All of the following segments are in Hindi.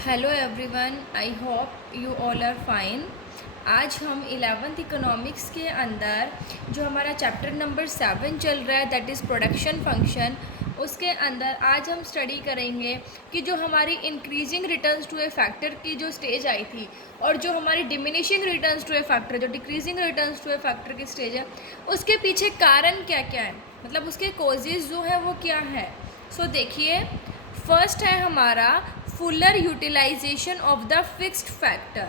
Hello everyone, I hope you all are fine. आज हम 11th इकोनॉमिक्स के अंदर जो हमारा चैप्टर नंबर 7 चल रहा है, दैट इज़ प्रोडक्शन फंक्शन, उसके अंदर आज हम स्टडी करेंगे कि जो हमारी increasing returns to a factor की जो स्टेज आई थी और जो हमारी diminishing returns to a factor, जो decreasing returns to a factor की स्टेज है, उसके पीछे कारण क्या क्या है, मतलब उसके कॉजेज़ जो है वो क्या है। सो देखिए, फर्स्ट है हमारा fuller utilisation of the fixed factor.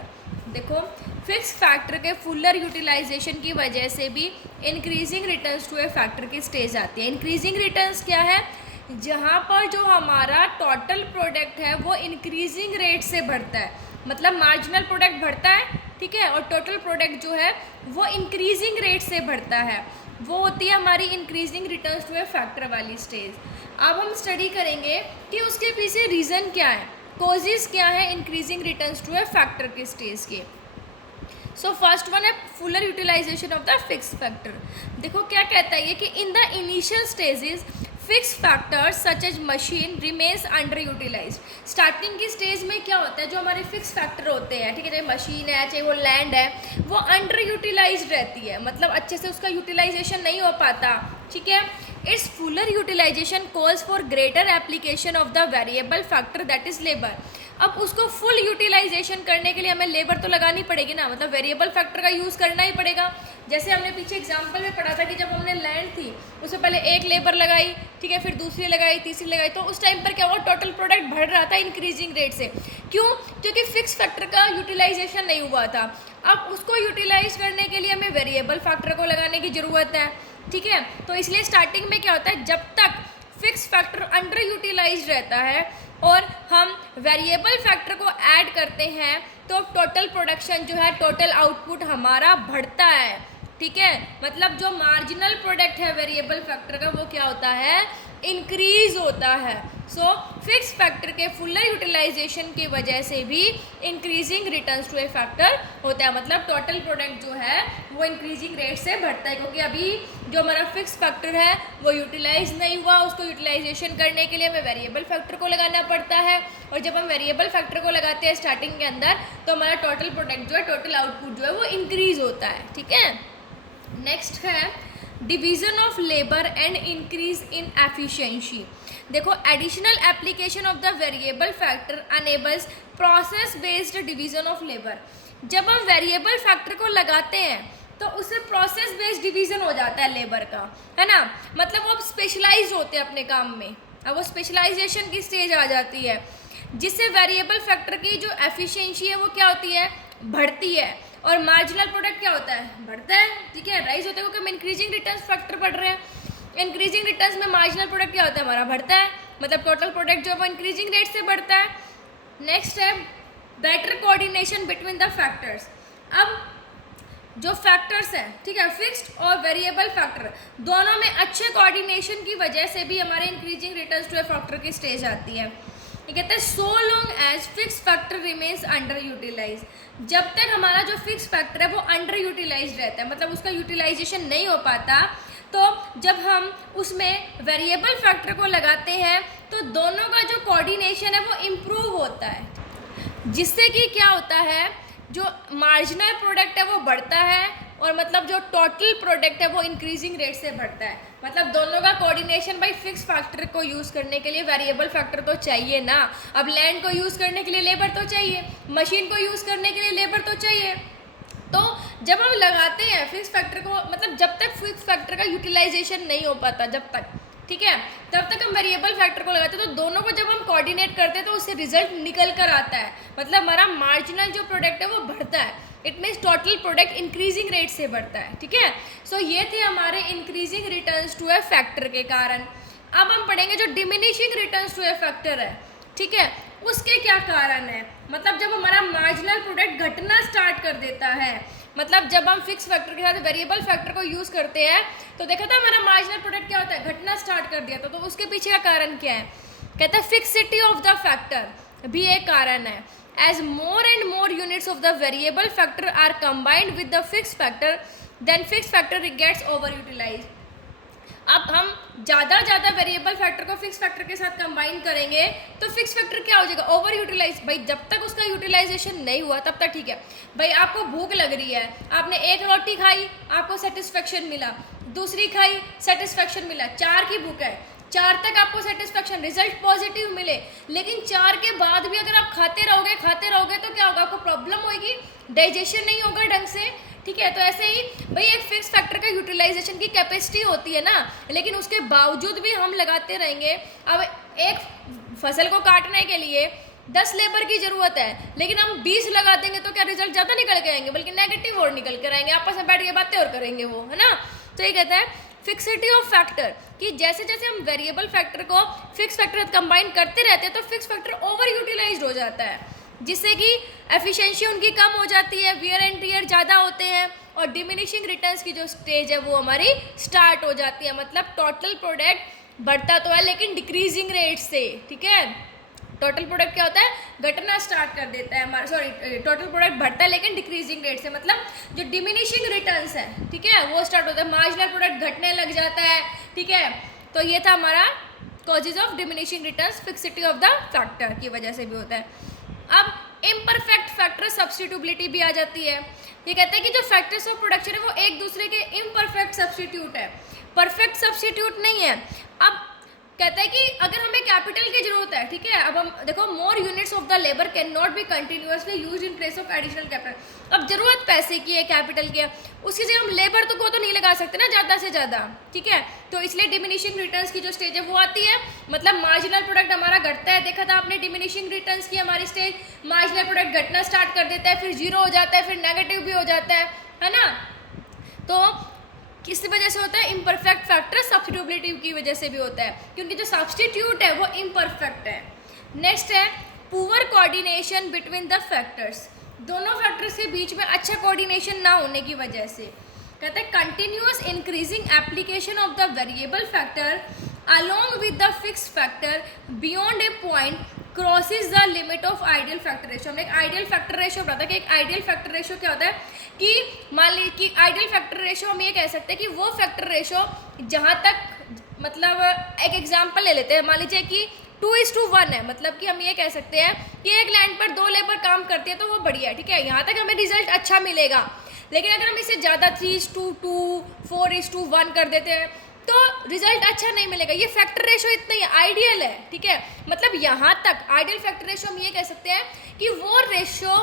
देखो, फिक्स फैक्टर के फुलर यूटिलाइजेशन की वजह से भी increasing returns to a factor की स्टेज आती है। इंक्रीजिंग रिटर्न्स क्या है? जहाँ पर जो हमारा टोटल प्रोडक्ट है वो इंक्रीजिंग रेट से बढ़ता है, मतलब मार्जिनल प्रोडक्ट बढ़ता है, ठीक है, और टोटल प्रोडक्ट जो है वो इंक्रीजिंग रेट से बढ़ता है, वो होती है हमारी increasing returns to a factor वाली स्टेज। अब हम स्टडी करेंगे कि उसके पीछे रीज़न क्या है, कॉजेज़ क्या है increasing returns to a factor के स्टेज के। सो फर्स्ट वन है fuller utilisation of the fix factor. देखो क्या कहता है ये कि in the initial stages fix factors such as machine remains under utilise. Starting की स्टेज में क्या होता है, जो हमारे फिक्स फैक्टर होते हैं, ठीक है, चाहे मशीन है चाहे वो लैंड है, वो अंडर यूटिलाइज रहती है, मतलब अच्छे से उसका यूटिलाइजेशन नहीं हो पाता, ठीक है। It's fuller utilisation calls for greater application of the variable factor that is labour. अब उसको फुल यूटिलाइजेशन करने के लिए हमें लेबर तो लगानी पड़ेगी ना, मतलब वेरिएबल फैक्टर का यूज़ करना ही पड़ेगा। जैसे हमने पीछे एग्जांपल में पढ़ा था कि जब हमने लैंड थी उसमें पहले एक लेबर लगाई, ठीक है, फिर दूसरी लगाई, तीसरी लगाई, तो उस टाइम पर क्या हुआ, टोटल प्रोडक्ट बढ़ रहा था इंक्रीजिंग रेट से। क्यों? क्योंकि फिक्स फैक्टर का यूटिलाइजेशन नहीं हुआ था। अब उसको यूटिलाइज करने के लिए हमें वेरिएबल फैक्टर को लगाने की ज़रूरत है, ठीक है। तो इसलिए स्टार्टिंग में क्या होता है, जब तक फिक्स फैक्टर अंडर यूटिलाइज रहता है और हम वेरिएबल फैक्टर को ऐड करते हैं तो टोटल प्रोडक्शन जो है, टोटल आउटपुट हमारा बढ़ता है, ठीक है। मतलब जो मार्जिनल प्रोडक्ट है वेरिएबल फैक्टर का वो क्या होता है, इंक्रीज होता है। सो फिक्स फैक्टर के फुलर यूटिलाइजेशन की वजह से भी increasing returns to a factor होता है, मतलब टोटल प्रोडक्ट जो है वो इंक्रीजिंग रेट से बढ़ता है, क्योंकि अभी जो हमारा फिक्स फैक्टर है वो यूटिलाइज नहीं हुआ, उसको यूटिलाइजेशन करने के लिए हमें वेरिएबल फैक्टर को लगाना पड़ता है, और जब हम वेरिएबल फैक्टर को लगाते हैं स्टार्टिंग के अंदर तो हमारा टोटल प्रोडक्ट जो है, टोटल आउटपुट जो है वो इंक्रीज होता है, ठीक है। नेक्स्ट है division of labour and increase in efficiency. देखो, additional application of the variable factor enables process based division of labour. जब हम वेरिएबल फैक्टर को लगाते हैं तो उससे प्रोसेस बेस्ड डिवीजन हो जाता है लेबर का, है ना, मतलब वो स्पेशलाइज होते हैं अपने काम में, अब वो स्पेशलाइजेशन की स्टेज आ जाती है, जिससे वेरिएबल फैक्टर की जो एफिशिएंसी है वो क्या होती है, बढ़ती है, और मार्जिनल प्रोडक्ट क्या होता है, बढ़ता है, ठीक है, राइज होता है, क्योंकि हम इंक्रीजिंग रिटर्न्स फैक्टर पढ़ रहे हैं। इंक्रीजिंग रिटर्न्स में मार्जिनल प्रोडक्ट क्या होता है, हमारा बढ़ता है, मतलब टोटल प्रोडक्ट जो है वो इंक्रीजिंग रेट से बढ़ता है। नेक्स्ट है better coordination between the factors. अब जो फैक्टर्स हैं, ठीक है, फिक्स्ड और वेरिएबल फैक्टर, दोनों में अच्छे कोऑर्डिनेशन की वजह से भी हमारे increasing returns to a factor की स्टेज आती है। ये कहते हैं so long as fix factor remains under utilise. जब तक हमारा जो फिक्स फैक्टर है वो अंडर यूटिलाइज रहता है, मतलब उसका यूटिलाइजेशन नहीं हो पाता, तो जब हम उसमें वेरिएबल फैक्टर को लगाते हैं तो दोनों का जो कोऑर्डिनेशन है वो इम्प्रूव होता है, जिससे कि क्या होता है, जो मार्जिनल प्रोडक्ट है वो बढ़ता है, और मतलब जो टोटल प्रोडक्ट है वो इंक्रीजिंग रेट से बढ़ता है। मतलब दोनों का कोऑर्डिनेशन भाई, फिक्स फैक्टर को यूज़ करने के लिए वेरिएबल फैक्टर तो चाहिए ना, अब लैंड को यूज़ करने के लिए लेबर तो चाहिए, मशीन को यूज़ करने के लिए लेबर तो चाहिए। तो जब हम लगाते हैं फिक्स फैक्टर को, मतलब जब तक फिक्स फैक्टर का यूटिलाइजेशन नहीं हो पाता, जब तक, ठीक है, तब तक हम वेरिएबल फैक्टर को लगाते हैं, तो दोनों को जब हम कोऑर्डिनेट करते हैं तो उससे रिजल्ट निकल कर आता है, मतलब हमारा मार्जिनल जो प्रोडक्ट है वो बढ़ता है, it means total product increasing rate से बढ़ता है, ठीक है। सो ये थे हमारे increasing returns to a factor के कारण। अब हम पढ़ेंगे जो diminishing returns to a factor है, ठीक है, उसके क्या कारण है। मतलब जब हमारा मार्जिनल प्रोडक्ट घटना स्टार्ट कर देता है, मतलब जब हम फिक्स फैक्टर के साथ वेरिएबल फैक्टर को यूज़ करते हैं तो देखा था हमारा मार्जिनल प्रोडक्ट क्या होता है, घटना स्टार्ट कर दिया था, तो उसके पीछे का कारण क्या है, कहता है फिक्सिटी ऑफ द फैक्टर भी एक कारण है। As more and more units of the variable factor are combined with the fix factor, then fix factor gets over utilise. अब हम ज़्यादा वेरिएबल फैक्टर को फिक्स फैक्टर के साथ कंबाइन करेंगे तो फिक्स फैक्टर क्या हो जाएगा, ओवर यूटिलाइज। भाई जब तक उसका यूटिलाइजेशन नहीं हुआ तब तक ठीक है। भाई आपको भूख लग रही है, आपने एक रोटी खाई, आपको सेटिस्फेक्शन मिला, दूसरी खाई, सेटिस्फेक्शन मिला, 4 की भूख है, 4 तक आपको सेटिस्फेक्शन, रिजल्ट पॉजिटिव मिले। लेकिन 4 के बाद भी अगर आप खाते रहोगे तो क्या होगा, आपको प्रॉब्लम होगी, डाइजेशन नहीं होगा ढंग से, ठीक है। तो ऐसे ही भाई एक फिक्स फैक्टर का यूटिलाइजेशन की कैपेसिटी होती है ना, लेकिन उसके बावजूद भी हम लगाते रहेंगे। अब एक फसल को काटने के लिए 10 लेबर की जरूरत है, लेकिन हम 20 लगा देंगे तो क्या रिजल्ट ज़्यादा निकल के आएंगे, बल्कि नेगेटिव और निकल कर आएंगे, आपस में बैठ के बातें और करेंगे वो, है ना। तो ये कहता है फिक्सिटी ऑफ फैक्टर, कि जैसे जैसे हम वेरिएबल फैक्टर को फिक्स फैक्टर कंबाइन करते रहते हैं तो फिक्स फैक्टर ओवर यूटिलाइज हो जाता है, जिससे कि एफिशिएंसी उनकी कम हो जाती है, वियर एंड टियर ज़्यादा होते हैं, और डिमिनिशिंग रिटर्न्स की जो स्टेज है वो हमारी स्टार्ट हो जाती है। मतलब टोटल प्रोडक्ट बढ़ता तो है लेकिन डिक्रीजिंग रेट से, ठीक है। टोटल प्रोडक्ट क्या होता है, घटना स्टार्ट कर देता है हमारा, सॉरी टोटल प्रोडक्ट बढ़ता है लेकिन डिक्रीजिंग रेट से, मतलब जो डिमिनिशिंग रिटर्न्स है, ठीक है, वो स्टार्ट होता है, मार्जिनल प्रोडक्ट घटने लग जाता है, ठीक है। तो ये था हमारा causes of diminishing returns, fixity of the factor की वजह से भी होता है। अब इम्परफेक्ट फैक्टर सब्स्टिट्यूबिलिटी भी आ जाती है। ये कहते हैं कि जो फैक्टर्स ऑफ प्रोडक्शन है वो एक दूसरे के इम्परफेक्ट सब्स्टिट्यूट है, परफेक्ट सब्स्टिट्यूट नहीं है। अब कहता है कि अगर हमें कैपिटल की जरूरत है, ठीक है, अब हम देखो मोर units of the labour can not be continuously used in place of additional capital. अब जरूरत पैसे की है, कैपिटल की है, उसकी जगह हम लेबर को तो नहीं लगा सकते ना ज़्यादा से ज़्यादा, ठीक है। तो इसलिए डिमिनिशिंग रिटर्न्स की जो स्टेज है वो आती है, मतलब मार्जिनल प्रोडक्ट हमारा घटता है, देखा था आपने डिमिनिशिंग रिटर्न्स की हमारी स्टेज, मार्जिनल प्रोडक्ट घटना स्टार्ट कर देता है, फिर जीरो हो जाता है, फिर नेगेटिव भी हो जाता है ना। तो किस वजह से होता है, इम्परफेक्ट फैक्टर सब्स्टिट्यूबिलिटी की वजह से भी होता है, क्योंकि जो सब्स्टिट्यूट है वो इम्परफेक्ट है। नेक्स्ट है poor coordination between the factors, दोनों फैक्टर्स के बीच में अच्छा कोऑर्डिनेशन ना होने की वजह से। कहते हैं continuous increasing application of the variable factor along with the fixed factor beyond a point crosses the limit of ideal factor ratio. हमने एक आइडियल फैक्टर रेशियो पढ़ा था कि एक आइडियल फैक्टर रेशियो क्या होता है, कि मान लीजिए कि आइडियल फैक्टर रेशियो हम ये कह सकते हैं कि वो फैक्टर रेशियो जहाँ तक, मतलब एक एग्जांपल ले लेते हैं, मान लीजिए कि 2:1 है, मतलब कि हम ये कह सकते हैं कि एक लैंड पर 2 लेबर काम करती है तो वो बढ़िया है, ठीक है, यहाँ तक हमें रिजल्ट अच्छा मिलेगा। लेकिन अगर हम इसे ज़्यादा 3:2, 4:1 कर देते हैं तो रिजल्ट अच्छा नहीं मिलेगा। ये फैक्टर रेशियो इतना ही आइडियल है, ठीक है, मतलब यहाँ तक आइडियल फैक्टर रेशियो हम ये कह सकते हैं कि वो रेशियो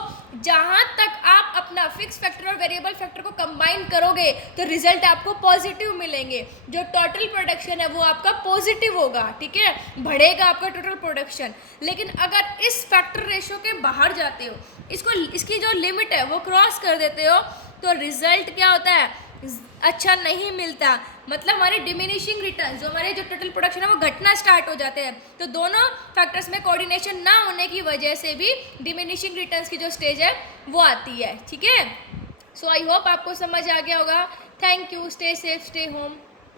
जहाँ तक आप अपना फिक्स फैक्टर और वेरिएबल फैक्टर को कंबाइन करोगे तो रिजल्ट आपको पॉजिटिव मिलेंगे, जो टोटल प्रोडक्शन है वो आपका पॉजिटिव होगा, ठीक है, बढ़ेगा आपका टोटल प्रोडक्शन। लेकिन अगर इस फैक्टर रेशियो के बाहर जाते हो, इसकी जो लिमिट है वो क्रॉस कर देते हो, तो रिजल्ट क्या होता है, अच्छा नहीं मिलता, मतलब हमारे डिमिनिशिंग रिटर्न, जो हमारे जो टोटल प्रोडक्शन है वो घटना स्टार्ट हो जाते हैं। तो दोनों फैक्टर्स में कोऑर्डिनेशन ना होने की वजह से भी डिमिनिशिंग रिटर्न्स की जो स्टेज है वो आती है, ठीक है। सो आई होप आपको समझ आ गया होगा। Thank you, stay safe, stay home.